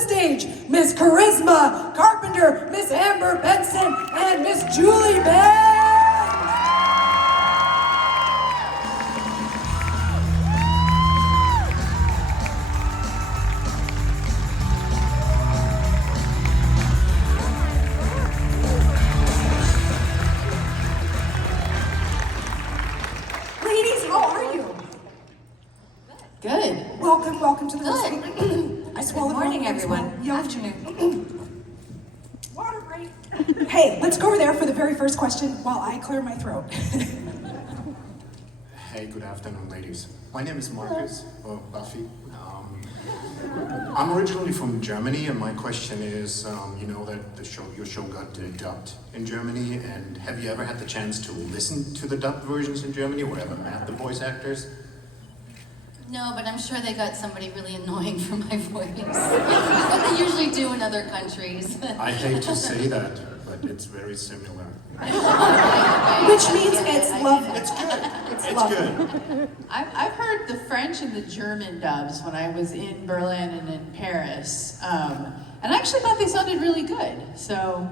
stage, Miss Charisma Carpenter, Miss Amber Benson, and Miss Julie Bell. Ladies, how are you? Good. Welcome to the Good. I swallowed. Good morning, everyone. Afternoon. Water break. Hey, let's go over there for the very first question while I clear my throat. Hey, good afternoon, ladies. My name is Marcus, or Buffy. I'm originally from Germany, and my question is, you know that your show got dubbed in Germany, and have you ever had the chance to listen to the dubbed versions in Germany, or ever met the voice actors? No, but I'm sure they got somebody really annoying for my voice. What they usually do in other countries. I hate to say that, but it's very similar. Which means it's lovely. It's good. It's lovely. good. I've heard the French and the German dubs when I was in Berlin and in Paris, and I actually thought they sounded really good. So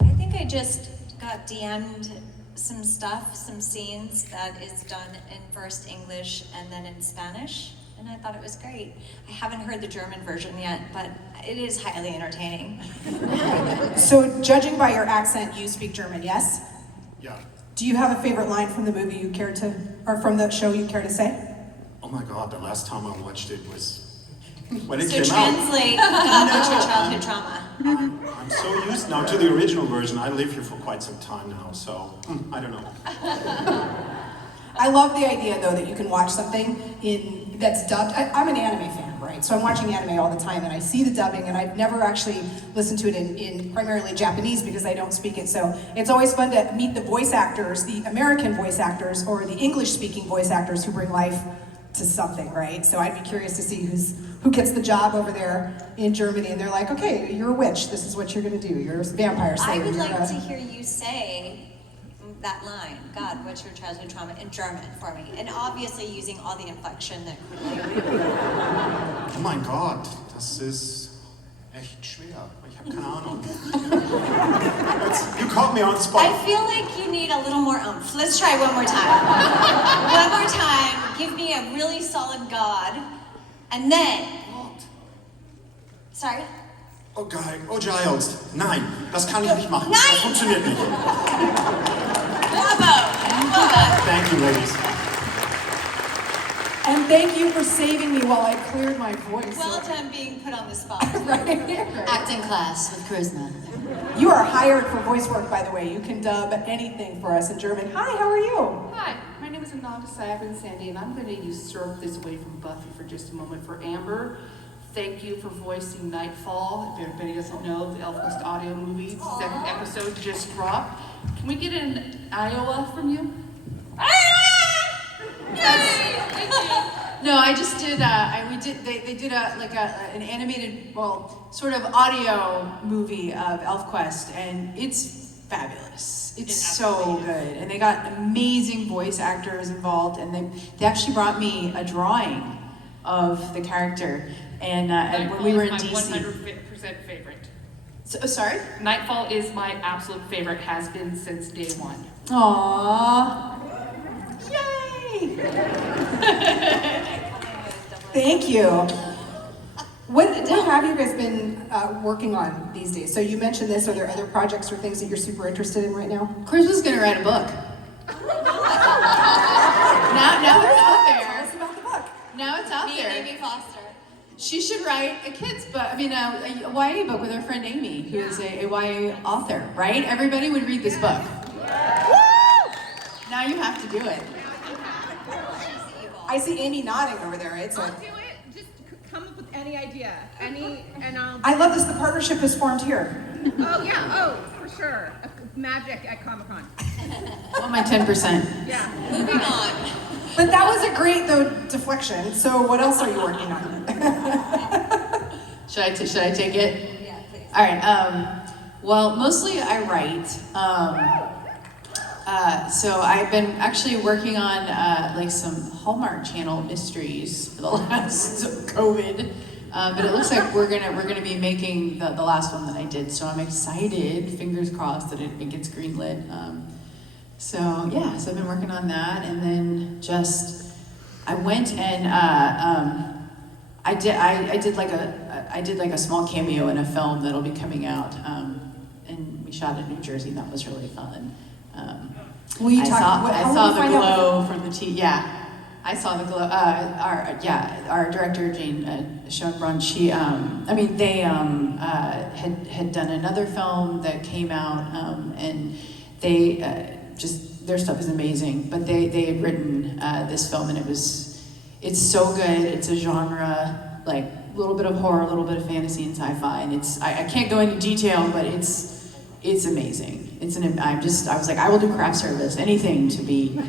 I think I just got DM'd some stuff, some scenes that is done in first English and then in Spanish, and I thought it was great. I haven't heard the German version yet, but it is highly entertaining. So, judging by your accent, you speak German, yes? Yeah. Do you have a favorite line from the movie you care to, or from the show you care to say? Oh my God, the last time I watched it was when it So came out. translate, God, what's your childhood trauma? I'm so used now to the original version. I live here for quite some time now, so I don't know. I love the idea, though, that you can watch something that's dubbed. I'm an anime fan, right? So I'm watching anime all the time, and I see the dubbing, and I've never actually listened to it in primarily Japanese because I don't speak it. So it's always fun to meet the voice actors, the American voice actors, or the English-speaking voice actors who bring life to something, right? So I'd be curious to see who gets the job over there in Germany, and they're like, okay, you're a witch. This is what you're going to do. You're a vampire I slayer. would You're like to hear you say that line, God, what's your childhood trauma, in German for me, and obviously using all the inflection that could Oh mein Gott, das ist echt schwer. Ich habe keine Ahnung. You caught me on the I spot. feel like you need a little more oomph. Let's try one more time. One more time. Give me a really solid God. And then. Sorry? Oh Guy, oh Giles, nein, das kann ich nicht machen. Nein! Das funktioniert nicht. Bravo! Well done. Thank you, ladies. And thank you for saving me while I cleared my voice. Well done being put on the spot. Acting class with charisma. You are hired for voice work, by the way. You can dub anything for us in German. Hi, how are you? Hi, my name is Ananda Sayab Sandy, and I'm going to usurp this away from Buffy for just a moment for Amber. Thank you for voicing Nightfall. If everybody doesn't know, the ElfQuest audio movie, the second episode just dropped. Can we get an Iowa from you? no, I just did. They did an animated, well, sort of audio movie of ElfQuest, and it's fabulous. It's so good, and they got amazing voice actors involved, and they actually brought me a drawing of the character, and when we were in DC. Nightfall is my 100% favorite. Sorry? Nightfall is my absolute favorite, has been since day one. Aww. Yay! Thank you. What have you guys been working on these days? So you mentioned this. Are there other projects or things that you're super interested in right now? Charisma's gonna write a book. Now it's out there. Tell us about the book. Now it's out Me, there. Amy Foster. She should write a kids book, a YA book with her friend Amy, who is a YA author, right? Everybody would read this book. Now you have to do it. I see Amy nodding over there, right? So I'll do it. Just come up with any idea. And I'll. I love this. The partnership is formed here. Oh, yeah. Oh, for sure. Magic at Comic-Con. I want my 10%. Yeah. Moving on. But that was a great, though, deflection. So what else are you working on? Should I take it? Yeah, please. All right. Well, mostly I write. So I've been actually working on like some Hallmark Channel mysteries for the last COVID. But it looks like we're gonna be making the last one that I did, so I'm excited. Fingers crossed that it gets greenlit. So yeah, so I've been working on that, and then I went and I did like a small cameo in a film that'll be coming out, and we shot in New Jersey. And that was really fun. Will you I talk? saw How will the we find out? glow from the yeah. I saw the glow. Our director Jane Schoenbrunn. They had done another film that came out, and they their stuff is amazing. But they had written this film, and it's so good. It's a genre like a little bit of horror, a little bit of fantasy and sci-fi, and I can't go into detail, but it's amazing. I was like, I will do craft service, anything to be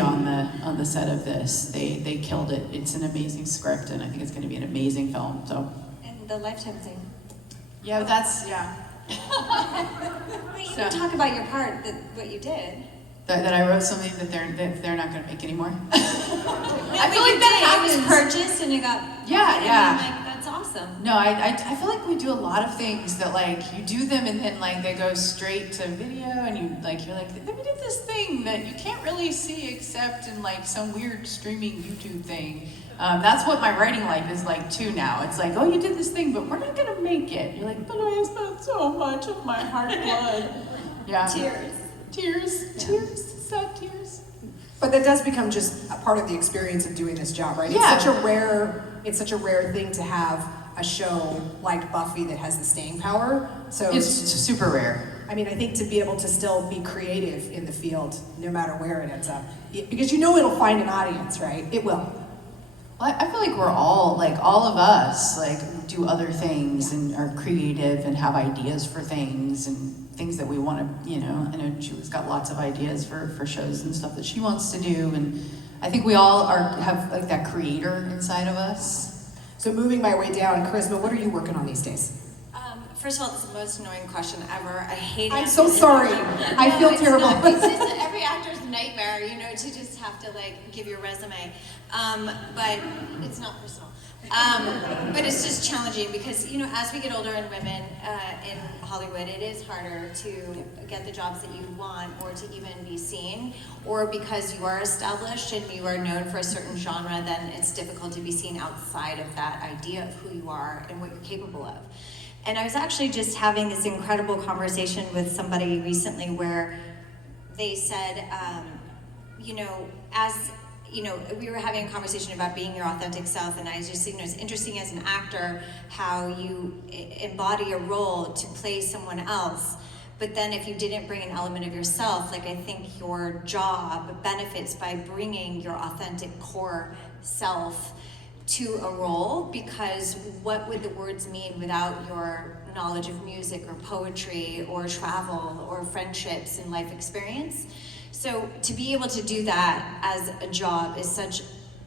on the set of this. They killed it. It's an amazing script, and I think it's going to be an amazing film. So. And the Lifetime thing. Yeah, but that's yeah. Wait, you talk about your part, what you did. That I wrote something that they're not going to make anymore. I feel like that happens. It was purchased and it got. Yeah. That's awesome. No, I feel like we do a lot of things that like you do them and then like they go straight to video and you're like we did this thing that you can't really see except in like some weird streaming YouTube thing. That's what my writing life is like too now. It's like, oh, you did this thing, but we're not gonna make it. You're like, but I spent so much of my hard blood. Yeah. Tears, sad tears. But that does become just a part of the experience of doing this job, right? Yeah. It's such a rare thing to have a show like Buffy that has the staying power. So It's super rare. I mean, I think to be able to still be creative in the field, no matter where it ends up, because you know it'll find an audience, right? It will. Well, I feel like we're all of us do other things and are creative and have ideas for things and things that we want to, I know Julie's got lots of ideas for shows and stuff that she wants to do, and I think we all have like that creator inside of us. So moving my way down, Charisma, what are you working on these days? First of all, it's the most annoying question ever. I hate it. I'm so sorry. I feel terrible. It's just every actor's nightmare, to just have to give your resume. But it's not personal. But it's just challenging because, as we get older and women in Hollywood, it is harder to get the jobs that you want or to even be seen. Or because you are established and you are known for a certain genre, then it's difficult to be seen outside of that idea of who you are and what you're capable of. And I was actually just having this incredible conversation with somebody recently where they said, we were having a conversation about being your authentic self, and I was just it's interesting as an actor how you embody a role to play someone else, but then if you didn't bring an element of yourself, I think your job benefits by bringing your authentic core self to a role, because what would the words mean without your knowledge of music or poetry or travel or friendships and life experience? So to be able to do that as a job is such,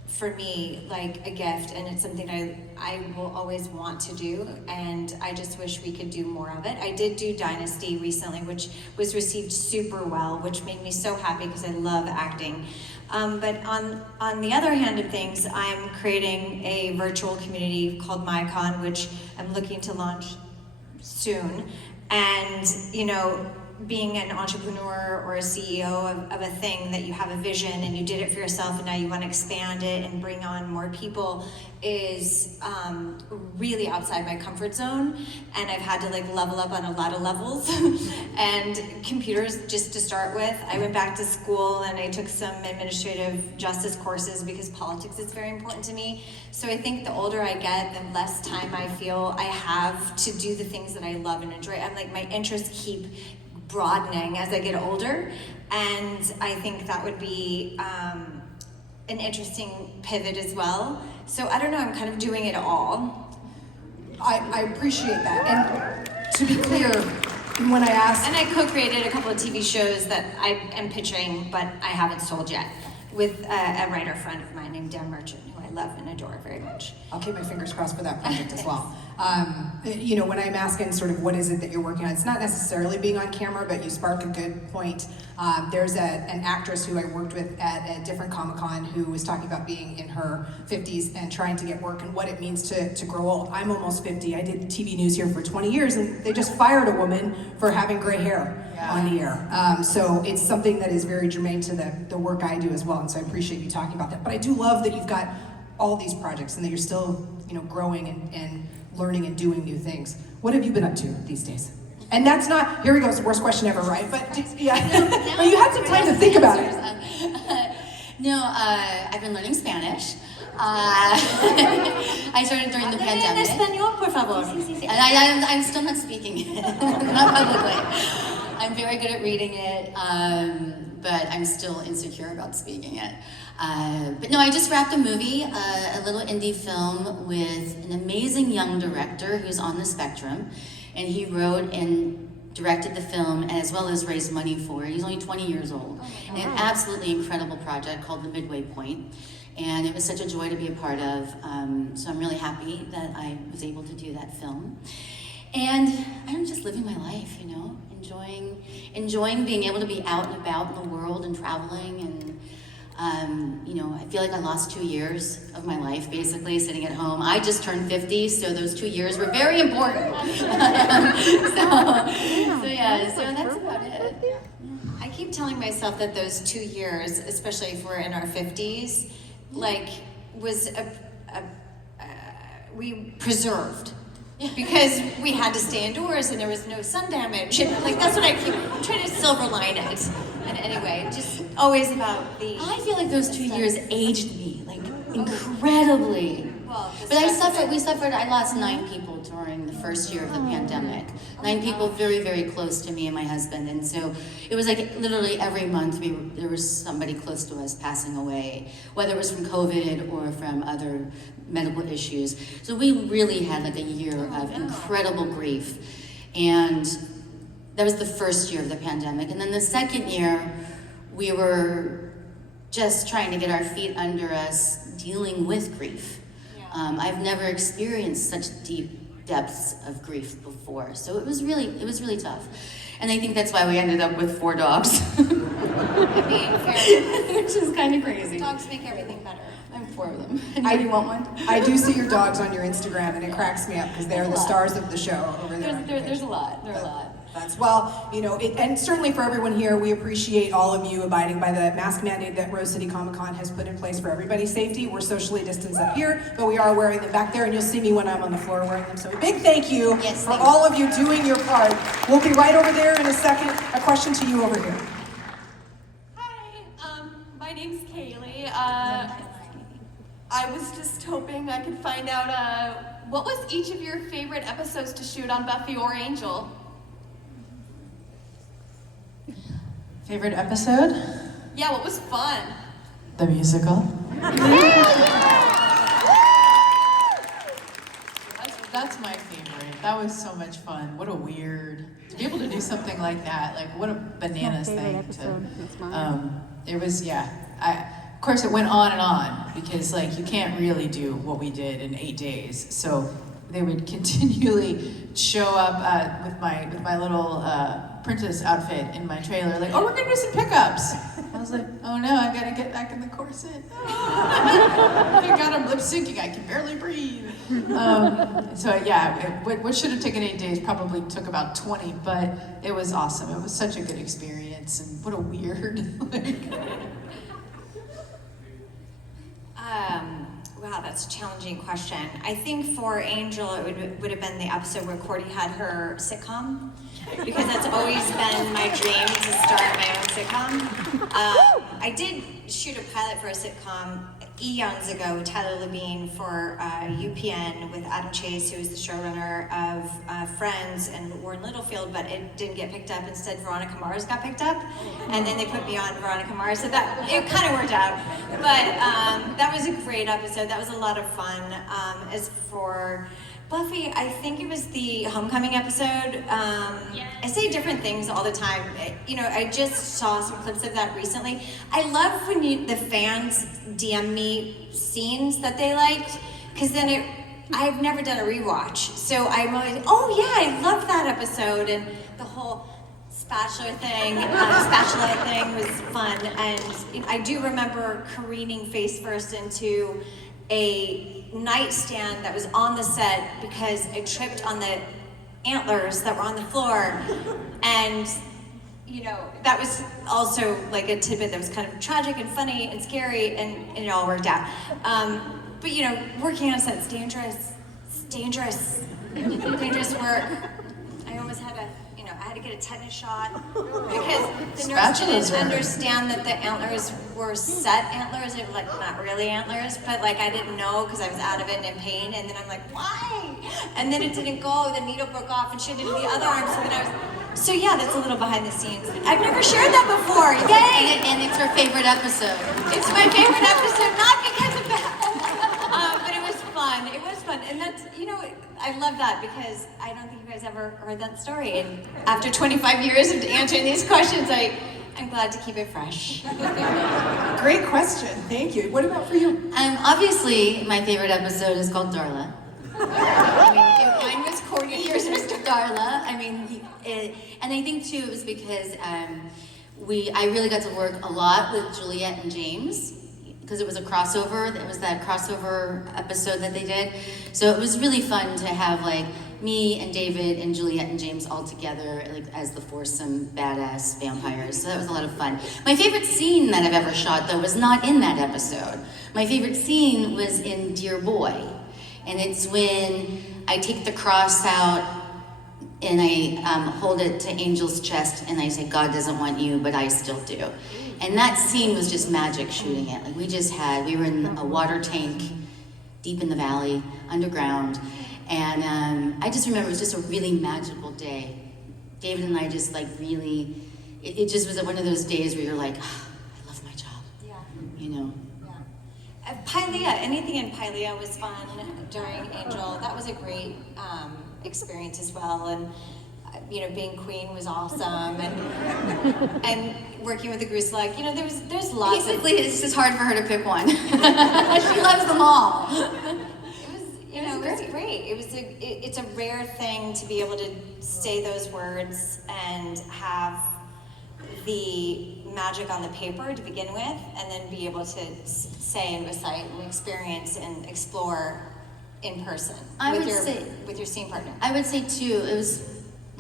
for me, a gift, and it's something I will always want to do, and I just wish we could do more of it. I did do Dynasty recently, which was received super well, which made me so happy because I love acting. But on the other hand of things, I'm creating a virtual community called MyCon, which I'm looking to launch soon. And, being an entrepreneur or a CEO of a thing that you have a vision and you did it for yourself and now you want to expand it and bring on more people is really outside my comfort zone, and I've had to level up on a lot of levels. And computers, just to start with, I went back to school and I took some administrative justice courses because politics is very important to me. So I think the older I get, the less time I feel I have to do the things that I love and enjoy. I'm my interests keep broadening as I get older, and I think that would be an interesting pivot as well. So I don't know, I'm kind of doing it all. I appreciate that. And to be clear, when I asked... And I co-created a couple of TV shows that I am pitching, but I haven't sold yet, with a writer friend of mine named Dan Merchant, who I love and adore very much. I'll keep my fingers crossed for that project as well. You know, when I'm asking sort of what is it that you're working on, it's not necessarily being on camera, but you spark a good point. There's an actress who I worked with at a different Comic-Con who was talking about being in her 50s and trying to get work and what it means to grow old. I'm almost 50. I did TV news here for 20 years and they just fired a woman for having gray hair on the air. So it's something that is very germane to the work I do as well, and so I appreciate you talking about that. But I do love that you've got all these projects and that you're still, you know, growing and learning and doing new things. What have you been up to these days? And that's not, here we go, it's the worst question ever, right? But yeah, but you had some time to think about it. I've been learning Spanish. I started during the pandemic. Español, por favor. And I'm still not speaking it, not publicly. I'm very good at reading it, but I'm still insecure about speaking it. But no, I just wrapped a movie, a little indie film with an amazing young director who's on the spectrum, and he wrote and directed the film as well as raised money for it. He's only 20 years old. And an absolutely incredible project called The Midway Point. And it was such a joy to be a part of. So I'm really happy that I was able to do that film. And I'm just living my life, you know, enjoying being able to be out and about in the world and traveling. And, you know, I feel like I lost 2 years of my life, basically, sitting at home. I just turned 50, so those 2 years were very important. So that's about it. I keep telling myself that those 2 years, especially if we're in our 50s, like, was we preserved. Because we had to stay indoors and there was no sun damage. And like, that's what I keep trying to silver line it. And anyway, just always about the... I feel like those 2 years aged me, like, incredibly. Well, But I lost 9 people during the first year of the pandemic. 9 people very, very close to me and my husband. And so it was like literally every month there was somebody close to us passing away, whether it was from COVID or from other medical issues. So we really had like a year of incredible grief. And that was the first year of the pandemic. And then the second year, we were just trying to get our feet under us, dealing with grief. I've never experienced such deep depths of grief before, so it was really tough. And I think that's why we ended up with 4 dogs. I mean, fair. Which is kind of crazy. Dogs make everything better. I'm 4 of them. Anybody want one? I do see your dogs on your Instagram and it cracks me up because they're the stars of the show over there. There's a lot. There are a lot. That's, well, you know, and certainly for everyone here, we appreciate all of you abiding by the mask mandate that Rose City Comic-Con has put in place for everybody's safety. We're socially distanced up here, but we are wearing them back there, and you'll see me when I'm on the floor wearing them. So a big thank you for all of you doing your part. We'll be right over there in a second. A question to you over here. Hi, my name's Kaylee. I was just hoping I could find out what was each of your favorite episodes to shoot on Buffy or Angel? Favorite episode? Yeah, what was fun? The musical. That's my favorite. That was so much fun. What a weird, to be able to do something like that, like what a bananas thing to, it was, of course it went on and on because like you can't really do what we did in 8 days. So they would continually show up with my little princess outfit in my trailer, like, oh, we're gonna do some pickups. I was like, oh no, I gotta get back in the corset. Thank God I'm lip syncing, I can barely breathe. So yeah, what should have taken 8 days probably took about 20, but it was awesome. It was such a good experience, and what a weird, Wow, that's a challenging question. I think for Angel, it would have been the episode where Cordy had her sitcom, because that's always been my dream to start my own sitcom. I did shoot a pilot for a sitcom eons ago, Tyler Labine, for UPN with Adam Chase, who was the showrunner of Friends and Warren Littlefield, but it didn't get picked up. Instead, Veronica Mars got picked up, and then they put me on Veronica Mars, so that it kind of worked out. But that was a great episode. That was a lot of fun. As for Buffy, I think it was the Homecoming episode. I say different things all the time. You know, I just saw some clips of that recently. I love when the fans DM me scenes that they liked, because then I've never done a rewatch, so I'm always, oh yeah, I loved that episode, and the whole spatula thing was fun, and I do remember careening face first into a nightstand that was on the set because I tripped on the antlers that were on the floor, and that was also like a tidbit that was kind of tragic and funny and scary, and it all worked out. But working on set's dangerous. It's dangerous. Dangerous work. I almost had I had to get a tetanus shot because the nurse didn't understand that the antlers were set antlers. They were like not really antlers, but like I didn't know because I was out of it and in pain. And then I'm like, why? And then it didn't go. The needle broke off, and she had to do the other arm. So then I was. So yeah, that's a little behind the scenes. I've never shared that before. Yay! And it's her favorite episode. It's my favorite episode, not because of that. But it was fun. It was fun. And that's, I love that because I don't think you guys ever heard that story. And after 25 years of answering these questions, I'm glad to keep it fresh. Great question. Thank you. What about for you? Obviously, my favorite episode is called Darla. Mine was Cordy, yours Mr. Darla. And I think too it was because I really got to work a lot with Juliet and James because it was a crossover. It was that crossover episode that they did. So it was really fun to have like me and David and Juliet and James all together like as the foursome badass vampires. So that was a lot of fun. My favorite scene that I've ever shot though was not in that episode. My favorite scene was in Dear Boy. And it's when I take the cross out and I hold it to Angel's chest and I say, God doesn't want you, but I still do. And that scene was just magic shooting it. Like we were in a water tank deep in the valley, underground. And I just remember it was just a really magical day. David and I just like really, it just was one of those days where you're like, oh, I love my job. Yeah. Pylea, anything in Pylea was fun during Angel. That was a great experience as well. And being queen was awesome. And working with the Gruslag, there's lots. Basically, it's just hard for her to pick one. She loves them all. It was great. It's a rare thing to be able to say those words and have the magic on the paper to begin with, and then be able to say and recite and experience and explore in person with your scene partner. I would say too, it was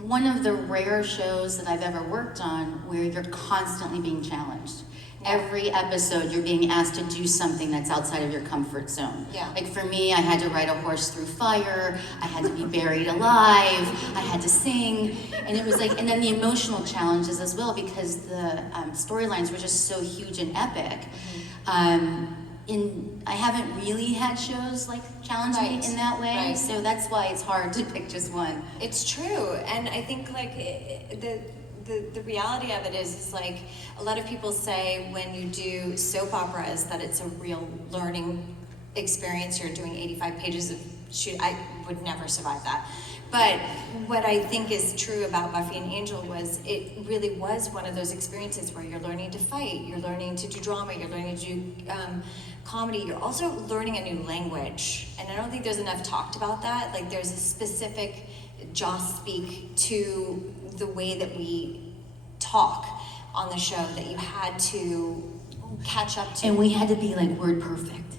one of the rare shows that I've ever worked on where you're constantly being challenged. Every episode, you're being asked to do something that's outside of your comfort zone. Yeah. Like for me, I had to ride a horse through fire. I had to be buried alive. I had to sing, and it was like, and then the emotional challenges as well because the storylines were just so huge and epic. I haven't really had shows like challenge me in that way, so that's why it's hard to pick just one. It's true, and I think like the reality of it is like a lot of people say when you do soap operas that it's a real learning experience. You're doing 85 pages of shoot. I would never survive that. But what I think is true about Buffy and Angel was it really was one of those experiences where you're learning to fight, you're learning to do drama, you're learning to do comedy, you're also learning a new language. And I don't think there's enough talked about that. Like there's a specific Joss speak to the way that we talk on the show that you had to catch up to. And we had to be like word perfect.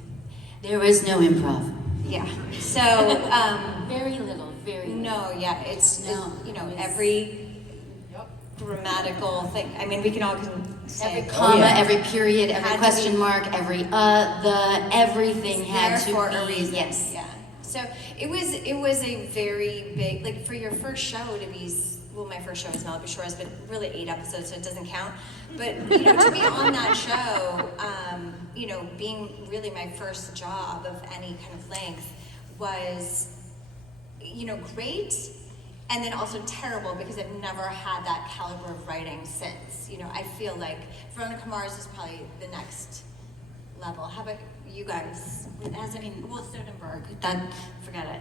There was no improv. Yeah. So very little. No, yeah, every grammatical thing. I mean, we can all say every comma, every period, every question mark, every everything had to for be a reason. Yes. Yeah. So it was a very big, like for your first show to be. Well, my first show was Malibu Shores, but really 8 episodes, so it doesn't count. But to be on that show, being really my first job of any kind of length was, great, and then also terrible because I've never had that caliber of writing since. I feel like Veronica Mars is probably the next level. How about you guys? Soderbergh. Forget it.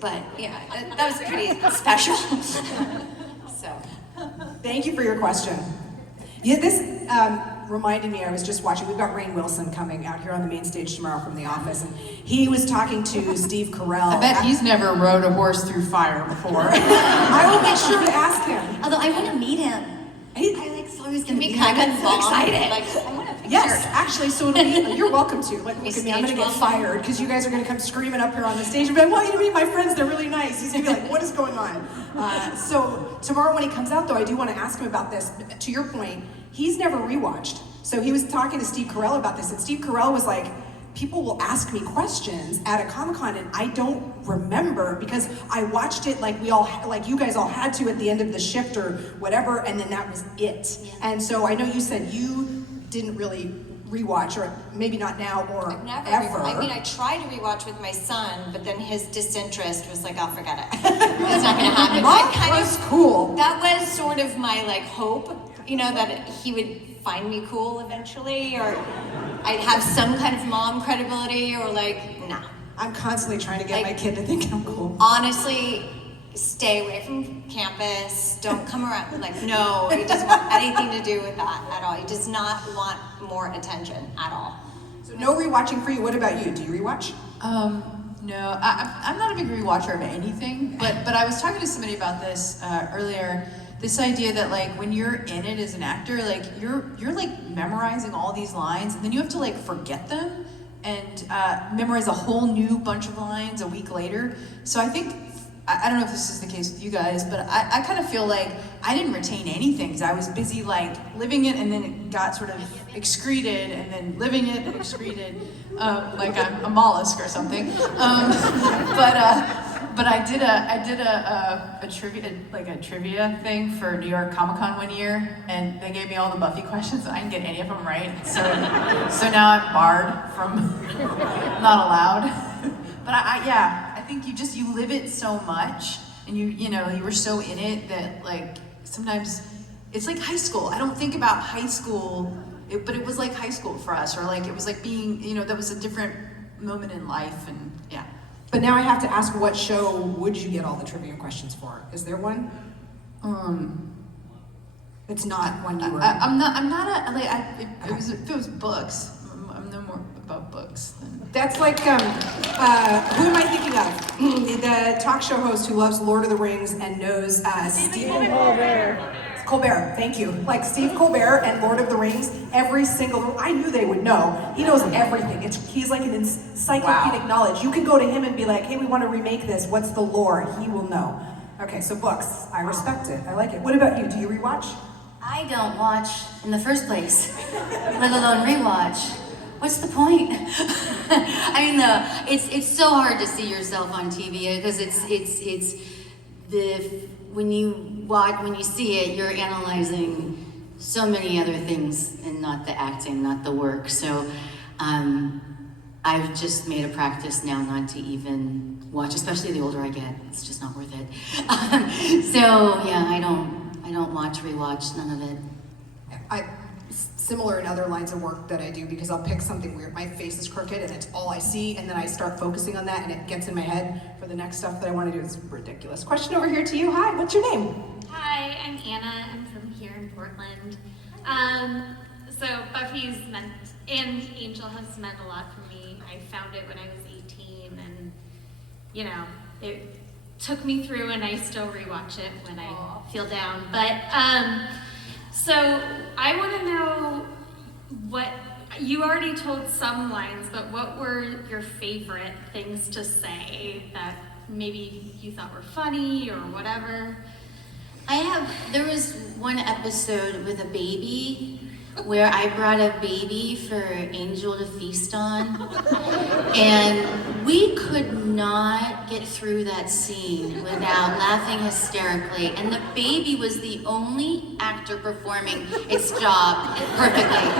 But yeah, that was pretty special. So, Thank you for your question. Yeah, this reminded me, I was just watching, we've got Rainn Wilson coming out here on the main stage tomorrow from The Office, and he was talking to Steve Carell. I bet he's never rode a horse through fire before. I will make sure to ask him. Although I want to meet him. He- I like saw he was going to Me be kind there. of I'm so excited. excited. Like, I want a picture. Yes, actually, so it'll be, you're welcome to. Like, look at me, I'm gonna stage get welcome. fired because you guys are gonna come screaming up here on the stage and be like, I want you to meet my friends, they're really nice. He's gonna be like, what is going on? So tomorrow when he comes out though, I do wanna ask him about this. To your point, he's never rewatched. So he was talking to Steve Carell about this, and Steve Carell was like, people will ask me questions at a Comic-Con and I don't remember because I watched it like like you guys all had to at the end of the shift or whatever, and then that was it. Yeah. And so I know you said you didn't really rewatch, or maybe not now or I've never. ever. I mean, I tried to rewatch with my son, but then his disinterest was like, "I'll forget it. It's not gonna happen." Mom was cool. That was sort of my like hope, you know, that he would find me cool eventually, or I'd have some kind of mom credibility, or like, nah. I'm constantly trying to get Like- my kid to think I'm cool. Honestly, stay away from campus. Don't come around. Like, no, he doesn't want anything to do with that at all. He does not want more attention at all. So no rewatching for you. What about you? Do you rewatch? No, I'm not a big rewatcher of anything, but I was talking to somebody about this earlier. This idea that like when you're in it as an actor, like you're like memorizing all these lines, and then you have to like forget them and memorize a whole new bunch of lines a week later. So I think I don't know if this is the case with you guys, but I kind of feel like I didn't retain anything because I was busy like living it, and then it got sort of excreted, and then living it and excreted, like I'm a mollusk or something. But I did a trivia thing for New York Comic Con one year, and they gave me all the Buffy questions. I didn't get any of them right, so now I'm barred from not allowed. But I think you live it so much, and you were so in it that like sometimes it's like high school. I don't think about high school, but it was like high school for us, or like it was like being, that was a different moment in life, and yeah. But now I have to ask, what show would you get all the trivia questions for? Is there one? It's not one you were. I'm not a like. If it was books, I'm no more about books than. That's like, who am I thinking of? The talk show host who loves Lord of the Rings and knows Stephen Colbert, thank you. Like Steve Colbert and Lord of the Rings, every single, I knew they would know. He knows everything. He's like an encyclopedic knowledge. You can go to him and be like, hey, we want to remake this. What's the lore? He will know. Okay, so books. I respect it. I like it. What about you? Do you rewatch? I don't watch in the first place, let alone rewatch. What's the point? I mean, it's so hard to see yourself on TV because when you see it, you're analyzing so many other things and not the acting, not the work. So I've just made a practice now not to even watch, especially the older I get. It's just not worth it. So yeah, I don't watch, rewatch, none of it. Similar in other lines of work that I do, because I'll pick something weird. My face is crooked and it's all I see, and then I start focusing on that and it gets in my head for the next stuff that I want to do. It's ridiculous. Question over here to you. Hi, what's your name? Hi, I'm Anna. I'm from here in Portland. So Buffy's meant, and Angel has meant a lot for me. I found it when I was 18, and it took me through, and I still rewatch it when I feel down. But so I want to know what you already told some lines, but what were your favorite things to say that maybe you thought were funny or whatever? There was one episode with a baby where I brought a baby for Angel to feast on, and we could not get through that scene without laughing hysterically, and the baby was the only actor performing its job perfectly.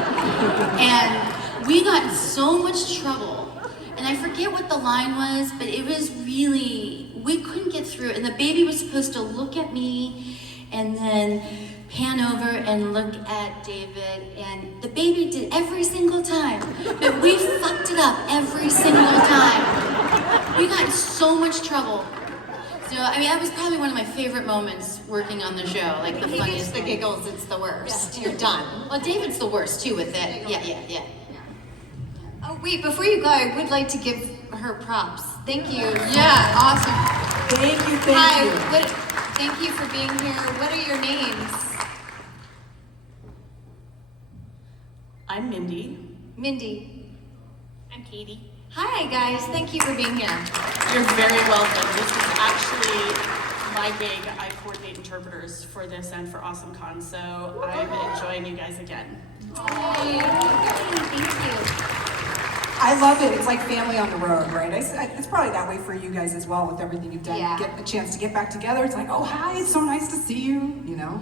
And we got in so much trouble, and I forget what the line was, but it was really, we couldn't get through it, and the baby was supposed to look at me and then pan over and look at David, and the baby did every single time, but we fucked it up every single time. We got in so much trouble. So, I mean, that was probably one of my favorite moments working on the show, like the He gets funniest the one. giggles, it's the worst. You're done. Well, David's the worst too with it. Yeah. Oh, wait, before you go, I would like to give her props. Thank you. Yeah, awesome. Thank you, Hi, thank you. thank you for being here. What are your names? I'm Mindy. Mindy. I'm Katie. Hi, guys. Thank you for being here. You're very welcome. This is actually my gig. I coordinate interpreters for this and for AwesomeCon, so I'm enjoying you guys again. Thank you. I love it. It's like family on the road, right? It's probably that way for you guys as well with everything you've done. Yeah. You get the chance to get back together. It's like, oh, hi, it's so nice to see you, you know?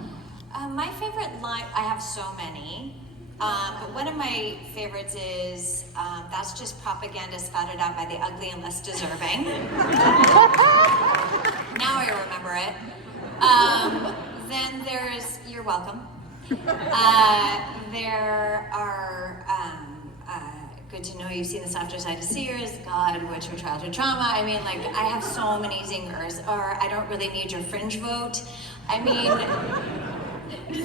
My favorite line, I have so many, but one of my favorites is, that's just propaganda spouted out by the ugly and less deserving. Now I remember it. Then there's, you're welcome. There are, good to know you've seen the softer side of Sears, God, what's your childhood trauma? I mean, like, I have so many zingers, or I don't really need your fringe vote. I mean,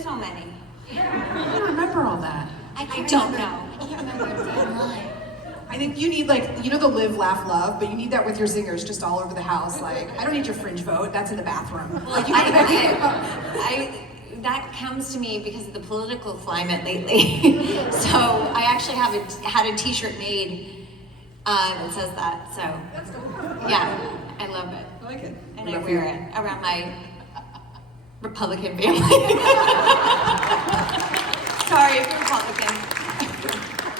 so many. I don't remember all that. I don't know. I can't remember the damn line. I think you need, like, you know, the live, laugh, love, but you need that with your zingers just all over the house. Like, I don't need your fringe vote. That's in the bathroom. Like, you That comes to me because of the political climate lately. So I actually had a T-shirt made that says that. So yeah, I love it. I like it. And I wear it around my Republican family. Sorry if you're Republican,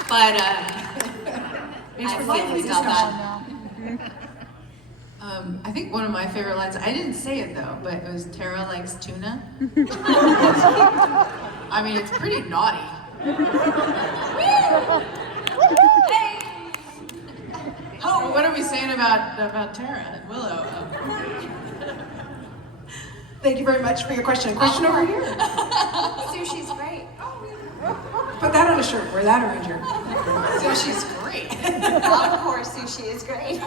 but I have feelings about that. I think one of my favorite lines, I didn't say it though, but it was Tara likes tuna. I mean, it's pretty naughty. Oh, what are we saying about Tara and Willow? Thank you very much for your question. Question over here. Sushi's great. Put that on a shirt. Wear that around your. Sushi's great. Of course, sushi is great.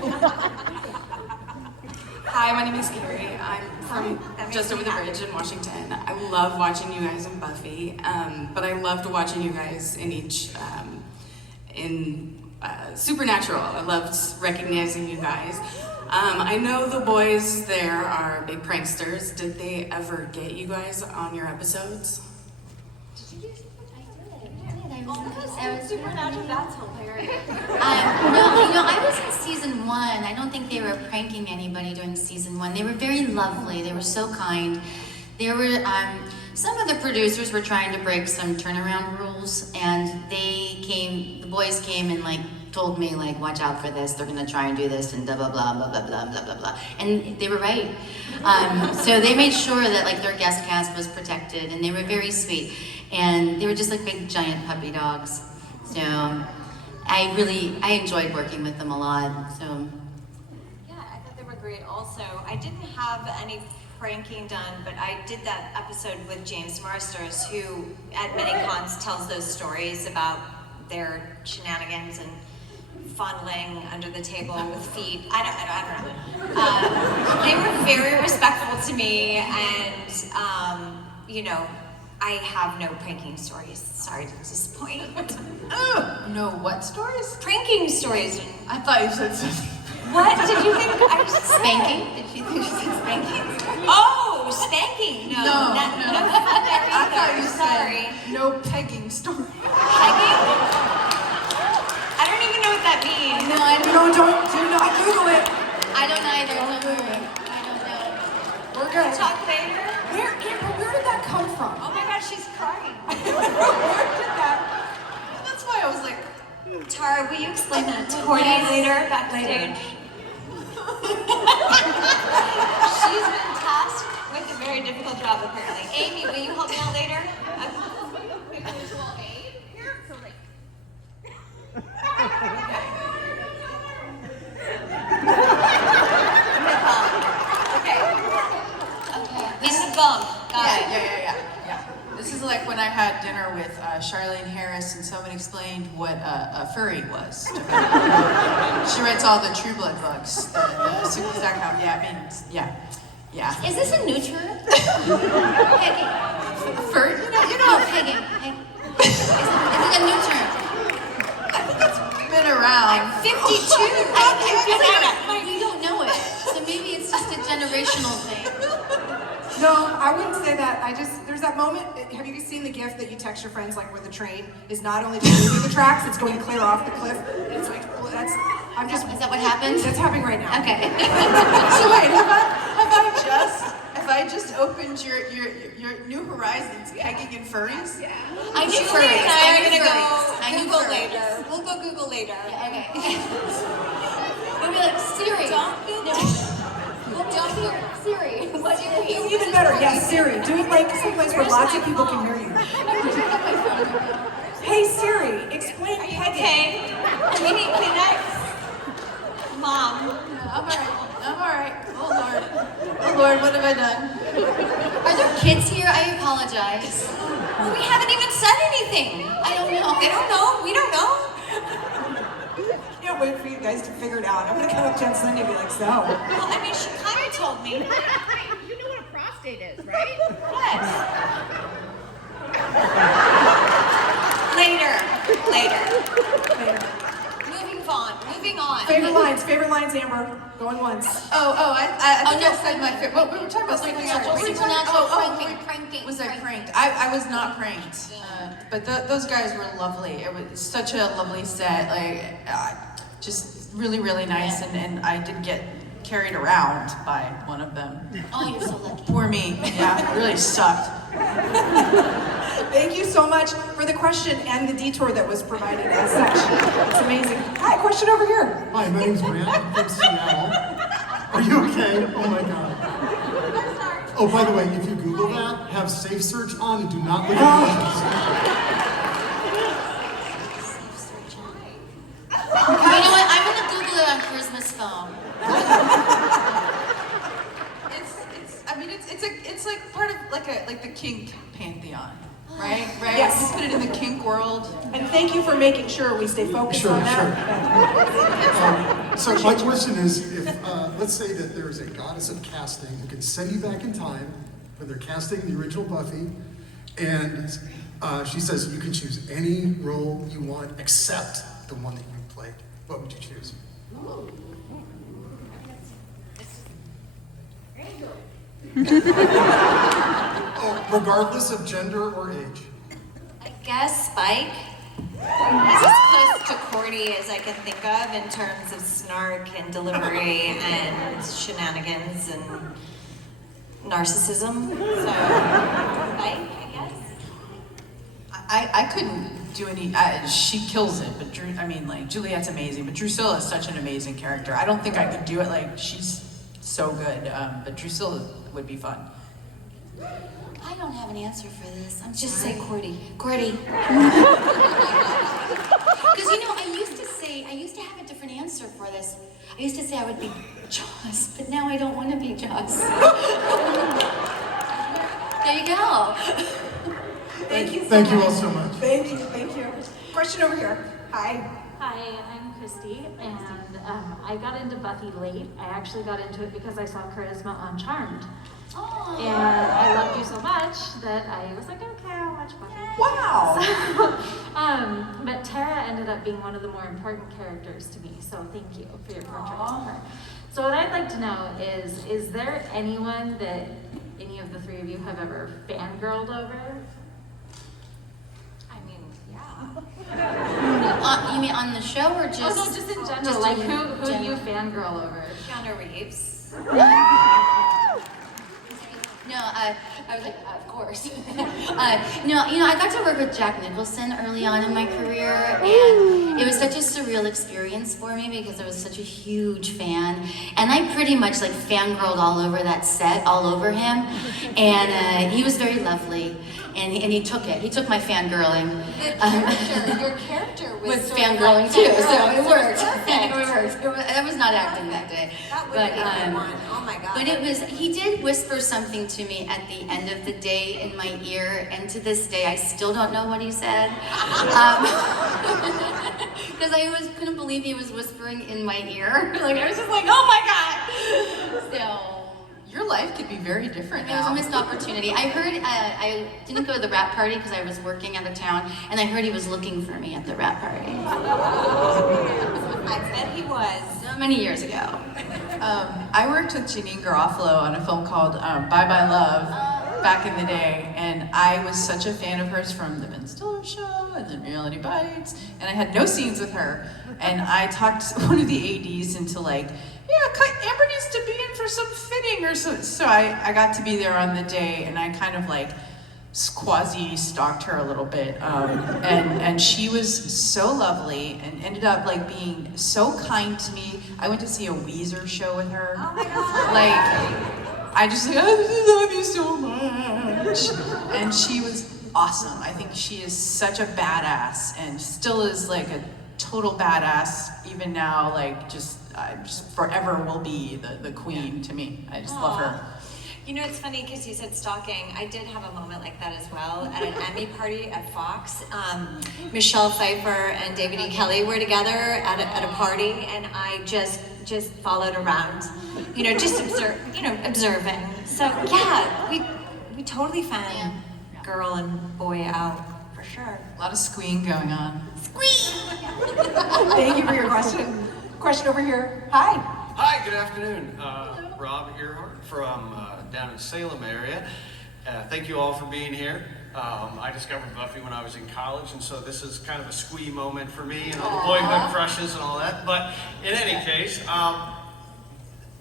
Hi, my name is Carrie. I'm from just over the bridge in Washington. I love watching you guys in Buffy, but I loved watching you guys in Supernatural. I loved recognizing you guys. I know the boys there are big pranksters. Did they ever get you guys on your episodes? Supernatural, that's hilarious. No, I was in season 1. I don't think they were pranking anybody during season 1. They were very lovely. They were so kind. There were some of the producers were trying to break some turnaround rules, and the boys came and like told me like, watch out for this. They're gonna try and do this and blah blah blah blah blah blah blah blah blah. And they were right. So they made sure that like their guest cast was protected, and they were very sweet. And they were just like big giant puppy dogs. So I enjoyed working with them a lot. So Yeah, I thought they were great also. I didn't have any pranking done, but I did that episode with James Marsters, who at many cons tells those stories about their shenanigans and fondling under the table with feet. I don't know. They were very respectful to me, and you know, I have no pranking stories. Sorry to disappoint. No, what stories? Pranking stories. I thought you said something. What did you think? spanking? Did you think she said spanking? Oh, spanking. No, No. no fun there I thought either. you Sorry. said no pegging story. Pegging? I don't even know what that means. No, I don't. No, do not Google it. I don't either. I don't know. We're We'll good. talk later. Where did that come from? Oh my gosh, she's crying. That's why I was like, Tara, will you explain that to Courtney later backstage? She's been tasked with a very difficult job apparently. Amy, will you help me out later? Visual aid here, so like. In the bum. Got it. yeah. This is like when I had dinner with Charlene Harris and someone explained what a furry was to her. She writes all the True Blood books. Yeah, I mean, yeah. Yeah. Is this a new term? Peggy. Pegging. Is it a new term? I think it's been around. 52. I feel like we don't know it, so maybe it's just a generational thing. No, I wouldn't say that. There's that moment, have you guys seen the GIF that you text your friends like where the train is not only just moving the tracks, it's going to clear off the cliff? It's like, well, Is that what happened? That's happening right now. Okay. So wait, have I just opened your New Horizons, pegging and furries? Yeah. I do Julie furries. and I are gonna I do go Google furries. later. We'll go Google later. Okay. We'll be like, Siri. Don't Google. Don't Google. Siri. What do you mean? Even better, yes, Siri. Do it like someplace where lots of people can hear you. Hey Siri, explain Are you pegging. okay? We need Kleenex. Mom. I'm alright. Oh Lord, what have I done? Are there kids here? I apologize. We haven't even said anything. I don't know. They don't know. We don't know. Can't wait for you guys to figure it out. I'm gonna come up to Aunt Cindy and be like, so. Well, I mean, she kind of told me. You know what a prostate is, right? What? Later. Moving on. Favorite lines, Amber. Going once. I think I said my favorite. Well, we were talking about supernatural. Pranking. Was I pranked? I was not pranked. But those guys were lovely. It was such a lovely set. Just really, really nice. And I did get carried around by one of them. Oh, you're so lucky. Poor me. Yeah, it really sucked. Thank you so much for the question and the detour that was provided as such. It's amazing. Hi, question over here. Hi, my name's Grant. I'm from Seattle. Are you okay? Oh my God. Oh, by the way, if you Google that, have safe search on and do not look at You know what? I'm gonna Google it on Charisma's phone. It's like part of like the kink pantheon, right? Yes. We put it in the kink world. And thank you for making sure we stay focused on that. So my question is, if let's say that there is a goddess of casting who can send you back in time when they're casting the original Buffy, and she says you can choose any role you want except the one that you played, what would you choose? Oh, regardless of gender or age. I guess Spike. He's as close to Cordy as I can think of in terms of snark and delivery and shenanigans and narcissism. So, Spike, I guess. I couldn't do any. She kills it, but Juliet's amazing. But Drusilla is such an amazing character. I don't think I could do it. She's so good. But Drusilla would be fun. I don't have an answer for this. I'm Just sorry. say Cordy. Cordy. Because I used to have a different answer for this. I used to say I would be Joss, but now I don't want to be Joss. There you go. Thank you all so much. Thank you. Question over here. Hi. Hi, I'm Christy, and I got into Buffy late. I actually got into it because I saw Charisma on Charmed. Oh. And I loved you so much that I was like, okay, I'll watch Buffy. Wow. So, but Tara ended up being one of the more important characters to me, so thank you for your portrait of her. So what I'd like to know is there anyone that any of the three of you have ever fangirled over? I mean, yeah. You mean on the show or just? Oh no, just in general. just Like in who do you general? fangirl over? Keanu Reeves. No, I was like, of course. No, I got to work with Jack Nicholson early on in my career, and it was such a surreal experience for me because I was such a huge fan, and I pretty much fangirled all over that set, all over him, and he was very lovely, and he took it. He took my fangirling. Your character was With sort of fangirling too, so fangirling, it worked. Perfect. It worked. I was not acting that day. That would be one. Oh my God. But he did whisper something to me at the end of the day in my ear, and to this day I still don't know what he said. Because I couldn't believe he was whispering in my ear. I was just like, oh my God! So, your life could be very different It was now. a missed opportunity. I heard, I didn't go to the rap party because I was working out of town, and I heard he was looking for me at the rap party. I bet he was. So many years ago. I worked with Janine Garofalo on a film called Bye Bye Love back in the day, and I was such a fan of hers from The Ben Stiller Show and then Reality Bites, and I had no scenes with her, and I talked one of the ADs into like, yeah, Amber needs to be in for some fitting or so. So I got to be there on the day, and I kind of like quasi-stalked her a little bit, and she was so lovely and ended up like being so kind to me. I went to see a Weezer show with her. Oh my God. Like, I just like, I love you so much. And she was awesome. I think she is such a badass and still is like a total badass even now, like just forever will be the queen to me. I just love her. You know, it's funny because you said stalking. I did have a moment like that as well at an Emmy party at Fox. Michelle Pfeiffer and David E. Kelley were together at a party, and I just followed around, just observing. So yeah, we totally fan girl and boy out for sure. A lot of squeeing going on. Thank you for your question. Question over here. Hi. Hi, good afternoon. Rob Earhart from down in Salem area. Thank you all for being here. I discovered Buffy when I was in college, and so this is kind of a squee moment for me and all the boyhood crushes and all that. But in any case,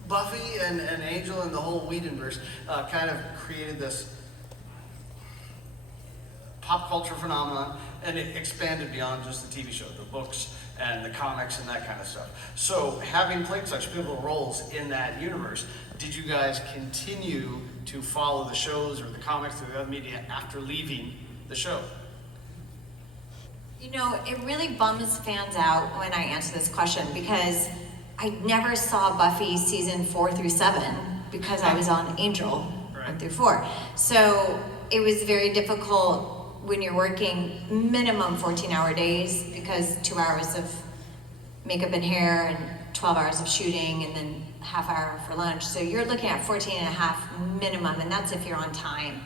Buffy and Angel and the whole Whedonverse kind of created this pop culture phenomenon, and it expanded beyond just the TV show, the books and the comics and that kind of stuff. So having played such pivotal roles in that universe, did you guys continue to follow the shows or the comics or the other media after leaving the show? It really bums fans out when I answer this question because I never saw Buffy season 4 through 7 because I was on Angel 1 through 4. So it was very difficult when you're working minimum 14-hour days because 2 hours of makeup and hair and 12 hours of shooting and then half hour for lunch. So you're looking at 14 and a half minimum, and that's if you're on time,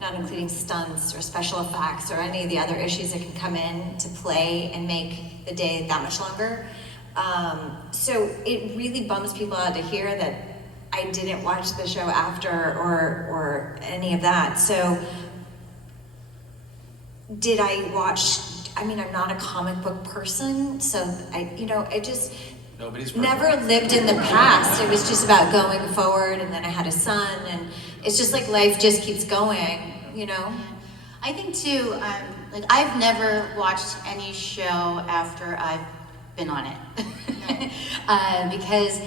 not including stunts or special effects or any of the other issues that can come in to play and make the day that much longer. So it really bums people out to hear that I didn't watch the show after or any of that. So did I watch, I'm not a comic book person, so I just Nobody's never lived in the past. It was just about going forward, and then I had a son, and it's just like life just keeps going, I think too, I've never watched any show after I've been on it. Because,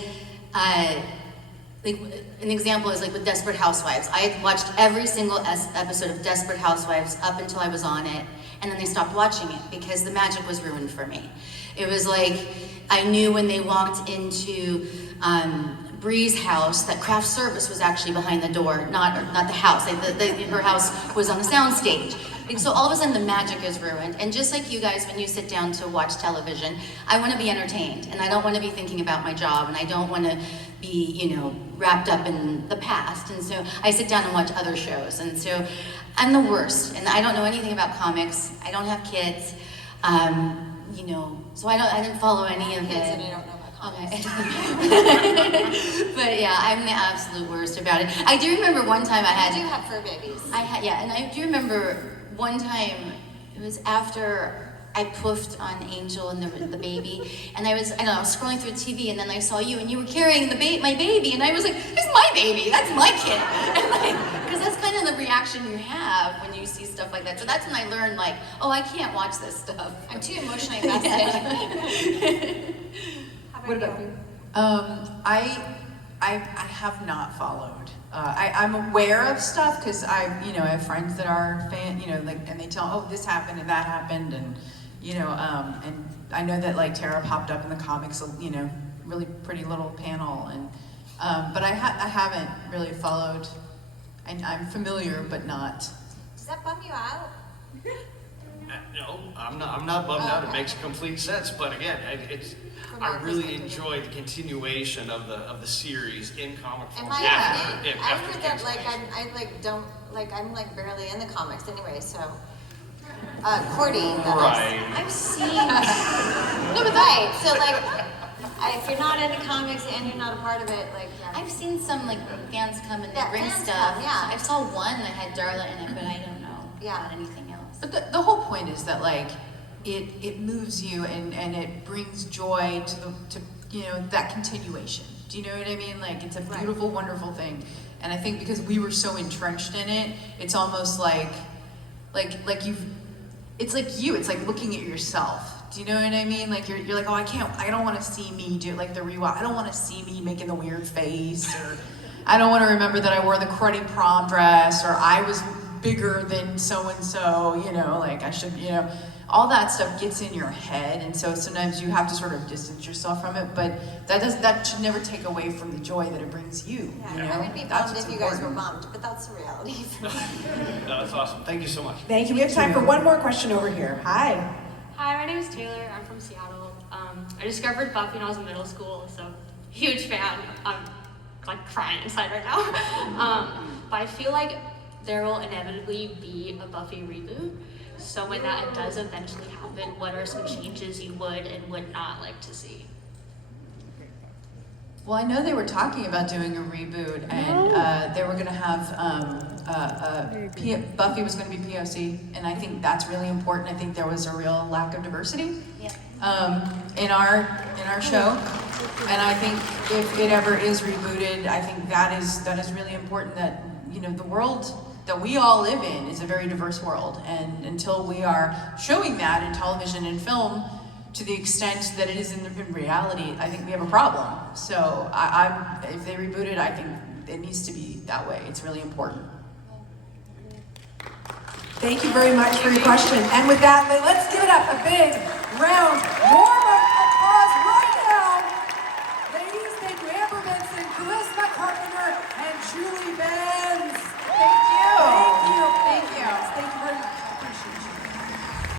an example is with Desperate Housewives. I had watched every single episode of Desperate Housewives up until I was on it, and then they stopped watching it because the magic was ruined for me. It was like, I knew when they walked into Bree's house that craft service was actually behind the door, not the house. Her house was on the sound stage. And so all of a sudden the magic is ruined. And just like you guys, when you sit down to watch television, I want to be entertained, and I don't want to be thinking about my job, and I don't want to be, wrapped up in the past. And so I sit down and watch other shows. And so I'm the worst, and I don't know anything about comics. I don't have kids, so I didn't follow any of it. And I don't know about comics. Okay. But yeah, I'm the absolute worst about it. I do remember one time I do have fur babies. and I do remember one time, it was after I poofed on Angel and the baby, and I was scrolling through TV, and then I saw you, and you were carrying my baby, and I was like, "It's my baby, that's my kid," because that's kind of the reaction you have when you see stuff like that. So that's when I learned, I can't watch this stuff. I'm too emotionally invested. What about you? I have not followed. I'm aware of stuff because I have friends that are and they tell, oh, this happened and that happened, and and I know that Tara popped up in the comics, really pretty little panel, and but I haven't really followed. I'm familiar, but not. Does that bum you out? No, I'm not bummed out. It makes complete sense. But again, I really enjoyed the continuation of the series in comic form Am I after, right? I after heard the that cancellation. I'm like barely in the comics anyway, so. Cordy, Right. I've seen. No, but right. So like, if you're not into comics and you're not a part of it, like. Yeah. I've seen some like fans come and Yeah, bring fans stuff. come, yeah. I saw one that had Darla in it, but I don't know Yeah. about anything else. But the whole point is that like it moves you and it brings joy to you know that continuation. Do you know what I mean? Like it's a beautiful, wonderful thing. And I think because we were so entrenched in it, it's almost like it's like you. It's like looking at yourself. Do you know what I mean? Like you're like, oh, I don't want to see me do like the rewatch. I don't want to see me making the weird face, or I don't want to remember that I wore the cruddy prom dress, or I was bigger than so and so. You know, like I should. You know, all that stuff gets in your head, and so sometimes you have to sort of distance yourself from it. But that should never take away from the joy that it brings you. Yeah, You know? I would be That's bummed what's if you guys were important. bummed, but that's the reality. No, that's awesome. Thank you so much. Thank you. We have time for one more question over here. Hi. Hi, my name is Taylor. I'm from Seattle. I discovered Buffy when I was in middle school, so huge fan. I'm like crying inside right now. But I feel like there will inevitably be a Buffy reboot. So when that does eventually happen, what are some changes you would and would not like to see? Well, I know they were talking about doing a reboot, and they were going to have Buffy was going to be POC, and I think that's really important. I think there was a real lack of diversity in our show, and I think if it ever is rebooted, I think that is really important. That you know the world that we all live in is a very diverse world, and until we are showing that in television and film to the extent that it is in reality, I think we have a problem. So if they reboot it, I think it needs to be that way. It's really important. Thank you very much for your question. And with that, let's give it up a big